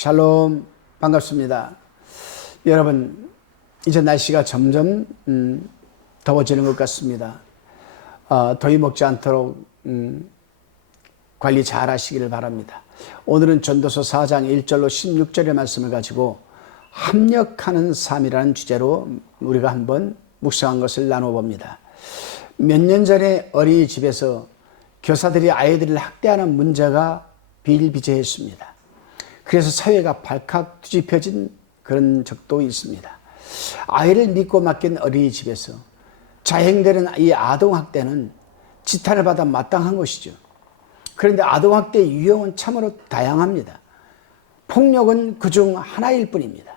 샬롬, 반갑습니다. 여러분, 이제 날씨가 점점 더워지는 것 같습니다. 더위 먹지 않도록 관리 잘 하시기를 바랍니다. 오늘은 전도서 4장 1절로 16절의 말씀을 가지고 합력하는 삶이라는 주제로 우리가 한번 묵상한 것을 나눠봅니다. 몇 년 전에 어린이집에서 교사들이 아이들을 학대하는 문제가 비일비재했습니다. 그래서 사회가 발칵 뒤집혀진 그런 적도 있습니다. 아이를 믿고 맡긴 어린이집에서 자행되는 이 아동학대는 지탄을 받아 마땅한 것이죠. 그런데 아동학대의 유형은 참으로 다양합니다. 폭력은 그중 하나일 뿐입니다.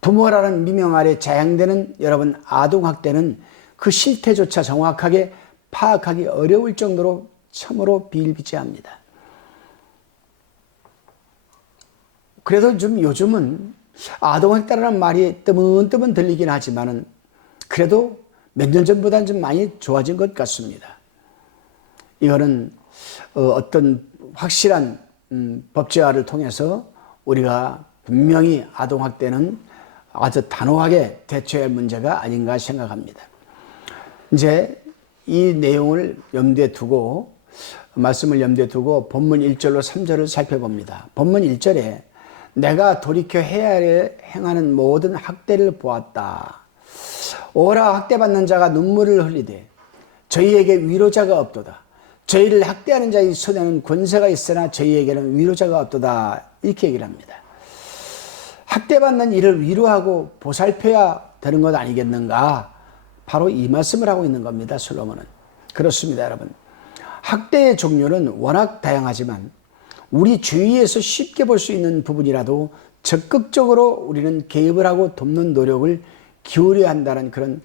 부모라는 미명 아래 자행되는 여러분 아동학대는 그 실태조차 정확하게 파악하기 어려울 정도로 참으로 비일비재합니다. 그래도 좀 요즘은 아동학대라는 말이 뜨문뜨문 들리긴 하지만은 그래도 몇 년 전보다는 좀 많이 좋아진 것 같습니다. 이거는 어떤 확실한 법제화를 통해서 우리가 분명히 아동학대는 아주 단호하게 대처해야 할 문제가 아닌가 생각합니다. 이제 이 내용을 염두에 두고 말씀을 염두에 두고 본문 1절로 3절을 살펴봅니다. 본문 1절에 내가 돌이켜 헤아려 행하는 모든 학대를 보았다. 오라 학대받는 자가 눈물을 흘리되 저희에게 위로자가 없도다. 저희를 학대하는 자의 손에는 권세가 있으나 저희에게는 위로자가 없도다. 이렇게 얘기를 합니다. 학대받는 이를 위로하고 보살펴야 되는 것 아니겠는가? 바로 이 말씀을 하고 있는 겁니다. 솔로몬은. 그렇습니다, 여러분. 학대의 종류는 워낙 다양하지만 우리 주위에서 쉽게 볼 수 있는 부분이라도 적극적으로 우리는 개입을 하고 돕는 노력을 기울여야 한다는 그런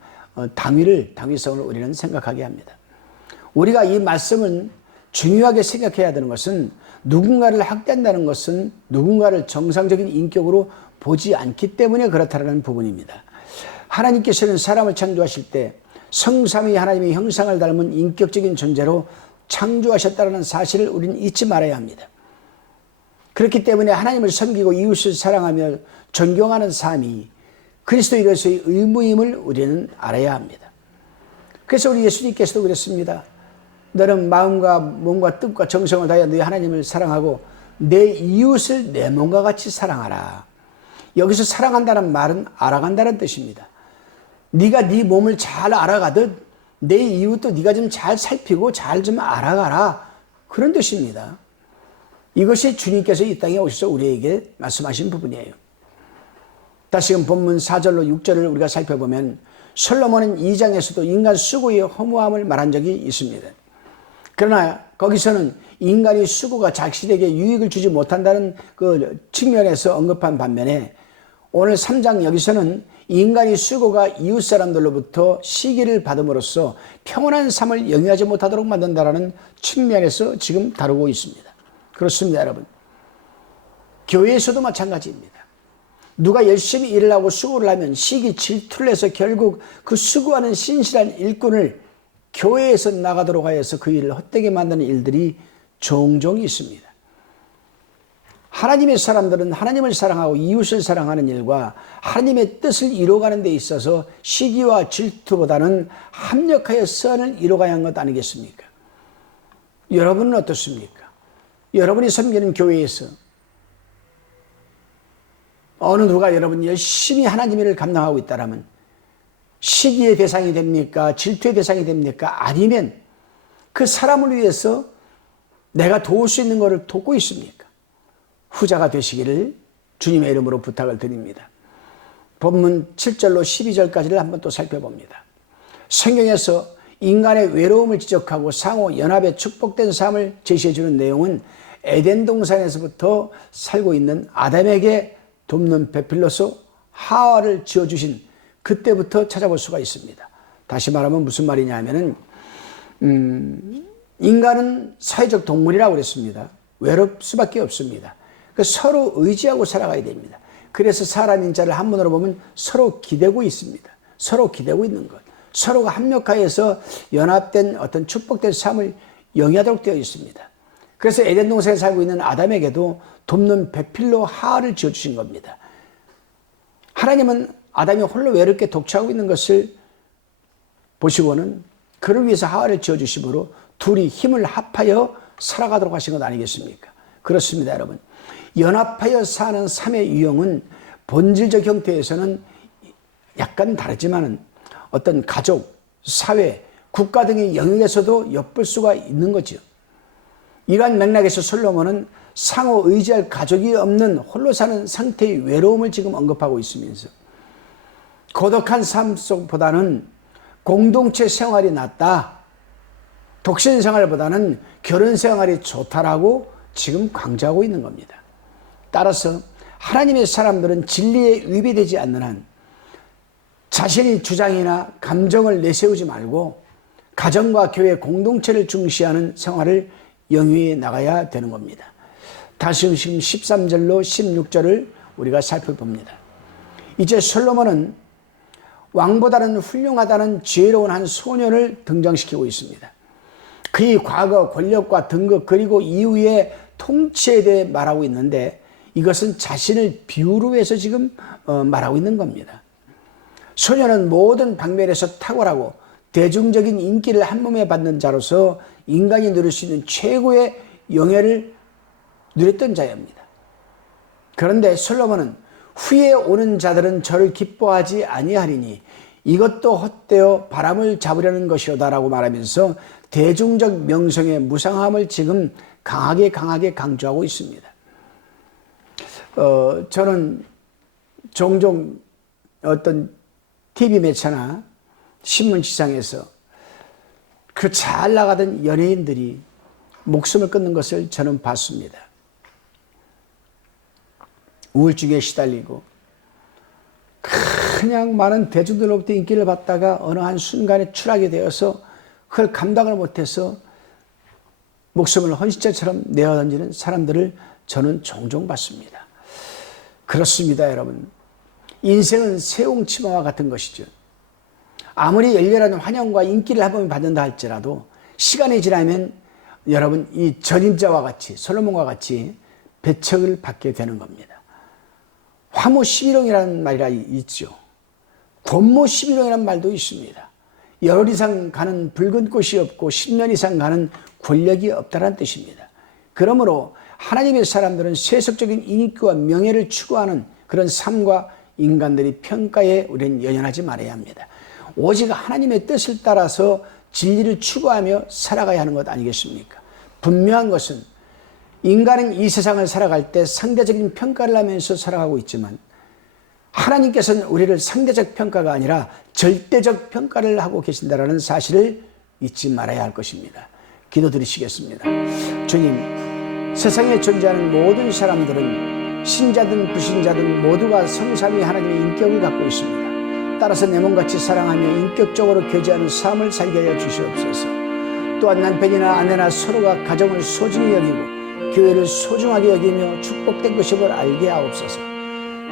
당위성을 우리는 생각하게 합니다. 우리가 이 말씀은 중요하게 생각해야 되는 것은 누군가를 학대한다는 것은 누군가를 정상적인 인격으로 보지 않기 때문에 그렇다는 부분입니다. 하나님께서는 사람을 창조하실 때 성삼위 하나님의 형상을 닮은 인격적인 존재로 창조하셨다는 사실을 우리는 잊지 말아야 합니다. 그렇기 때문에 하나님을 섬기고 이웃을 사랑하며 존경하는 삶이 그리스도인으로서의 의무임을 우리는 알아야 합니다. 그래서 우리 예수님께서도 그랬습니다. 너는 마음과 몸과 뜻과 정성을 다하여 너희 하나님을 사랑하고 내 이웃을 내 몸과 같이 사랑하라. 여기서 사랑한다는 말은 알아간다는 뜻입니다. 네가 네 몸을 잘 알아가듯 내 이웃도 네가 좀 잘 살피고 잘 좀 알아가라. 그런 뜻입니다. 이것이 주님께서 이 땅에 오셔서 우리에게 말씀하신 부분이에요. 다시금 본문 4절로 6절을 우리가 살펴보면 솔로몬은 2장에서도 인간 수고의 허무함을 말한 적이 있습니다. 그러나 거기서는 인간이 수고가 자신에게 유익을 주지 못한다는 그 측면에서 언급한 반면에 오늘 3장 여기서는 인간이 수고가 이웃 사람들로부터 시기를 받음으로써 평온한 삶을 영위하지 못하도록 만든다는 측면에서 지금 다루고 있습니다. 그렇습니다, 여러분. 교회에서도 마찬가지입니다. 누가 열심히 일을 하고 수고를 하면 시기 질투를 해서 결국 그 수고하는 신실한 일꾼을 교회에서 나가도록 하여서 그 일을 헛되게 만드는 일들이 종종 있습니다. 하나님의 사람들은 하나님을 사랑하고 이웃을 사랑하는 일과 하나님의 뜻을 이루어가는 데 있어서 시기와 질투보다는 합력하여 선을 이루어가야 하는 것 아니겠습니까? 여러분은 어떻습니까? 여러분이 섬기는 교회에서 어느 누가 여러분 열심히 하나님의 일을 감당하고 있다면 시기의 대상이 됩니까? 질투의 대상이 됩니까? 아니면 그 사람을 위해서 내가 도울 수 있는 것을 돕고 있습니까? 후자가 되시기를 주님의 이름으로 부탁을 드립니다. 본문 7절로 12절까지를 한번 또 살펴봅니다. 성경에서 인간의 외로움을 지적하고 상호 연합의 축복된 삶을 제시해 주는 내용은 에덴 동산에서부터 살고 있는 아담에게 돕는 배필로서 하와를 지어주신 그때부터 찾아볼 수가 있습니다. 다시 말하면 무슨 말이냐 하면은 인간은 사회적 동물이라고 그랬습니다. 외롭 수밖에 없습니다. 서로 의지하고 살아가야 됩니다. 그래서 사람 인자를 한문으로 보면 서로 기대고 있습니다. 서로 기대고 있는 것. 서로가 합력하여서 연합된 어떤 축복된 삶을 영위하도록 되어 있습니다. 그래서 에덴 동산에 살고 있는 아담에게도 돕는 배필로 하와를 지어주신 겁니다. 하나님은 아담이 홀로 외롭게 독처하고 있는 것을 보시고는 그를 위해서 하와를 지어주심으로 둘이 힘을 합하여 살아가도록 하신 것 아니겠습니까? 그렇습니다, 여러분. 연합하여 사는 삶의 유형은 본질적 형태에서는 약간 다르지만 어떤 가족, 사회, 국가 등의 영역에서도 엿볼 수가 있는 거죠. 이러한 맥락에서 솔로몬은 상호 의지할 가족이 없는 홀로 사는 상태의 외로움을 지금 언급하고 있으면서 고독한 삶 속보다는 공동체 생활이 낫다, 독신 생활보다는 결혼 생활이 좋다라고 지금 강조하고 있는 겁니다. 따라서 하나님의 사람들은 진리에 위배되지 않는 한 자신의 주장이나 감정을 내세우지 말고 가정과 교회 공동체를 중시하는 생활을 영위해 나가야 되는 겁니다. 다시 지금 13절로 16절을 우리가 살펴봅니다. 이제 솔로몬은 왕보다는 훌륭하다는 지혜로운 한 소년을 등장시키고 있습니다. 그의 과거, 권력과 등극 그리고 이후의 통치에 대해 말하고 있는데 이것은 자신을 비유로 해서 지금 말하고 있는 겁니다. 소년은 모든 방면에서 탁월하고 대중적인 인기를 한 몸에 받는 자로서 인간이 누릴 수 있는 최고의 영예를 누렸던 자입니다. 그런데 솔로몬은 후에 오는 자들은 저를 기뻐하지 아니하리니 이것도 헛되어 바람을 잡으려는 것이로다라고 말하면서 대중적 명성의 무상함을 지금 강하게 강조하고 있습니다. 저는 종종 어떤 TV 매체나 신문지상에서 그 잘 나가던 연예인들이 목숨을 끊는 것을 저는 봤습니다. 우울증에 시달리고 그냥 많은 대중들로부터 인기를 받다가 어느 한 순간에 추락이 되어서 그걸 감당을 못해서 목숨을 헌신처럼 내어던지는 사람들을 저는 종종 봤습니다. 그렇습니다, 여러분. 인생은 새옹치마와 같은 것이죠. 아무리 열렬한 환영과 인기를 한 번 받는다 할지라도 시간이 지나면 여러분 이 전임자와 같이 솔로몬과 같이 배척을 받게 되는 겁니다. 화무 11홍이라는 말이 있죠. 권모 11홍이라는 말도 있습니다. 열흘 이상 가는 붉은 꽃이 없고 10년 이상 가는 권력이 없다는 뜻입니다. 그러므로 하나님의 사람들은 세속적인 인기와 명예를 추구하는 그런 삶과 인간들이 평가에 우리는 연연하지 말아야 합니다. 오직 하나님의 뜻을 따라서 진리를 추구하며 살아가야 하는 것 아니겠습니까? 분명한 것은 인간은 이 세상을 살아갈 때 상대적인 평가를 하면서 살아가고 있지만 하나님께서는 우리를 상대적 평가가 아니라 절대적 평가를 하고 계신다는 사실을 잊지 말아야 할 것입니다. 기도드리시겠습니다. 주님, 세상에 존재하는 모든 사람들은 신자든 불신자든 모두가 성삼위 하나님의 인격을 갖고 있습니다. 따라서 내 몸같이 사랑하며 인격적으로 교제하는 삶을 살게 하여 주시옵소서. 또한 남편이나 아내나 서로가 가정을 소중히 여기고 교회를 소중하게 여기며 축복된 것임을 알게 하옵소서.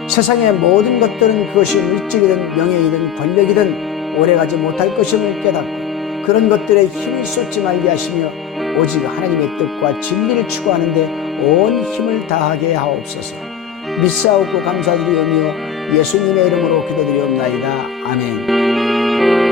세상의 모든 것들은 그것이 물질이든 명예이든 권력이든 오래가지 못할 것임을 깨닫고 그런 것들에 힘을 쏟지 말게 하시며 오직 하나님의 뜻과 진리를 추구하는 데 온 힘을 다하게 하옵소서. 믿사옵고 감사드리오며 예수님의 이름으로 기도드리옵나이다. 아멘.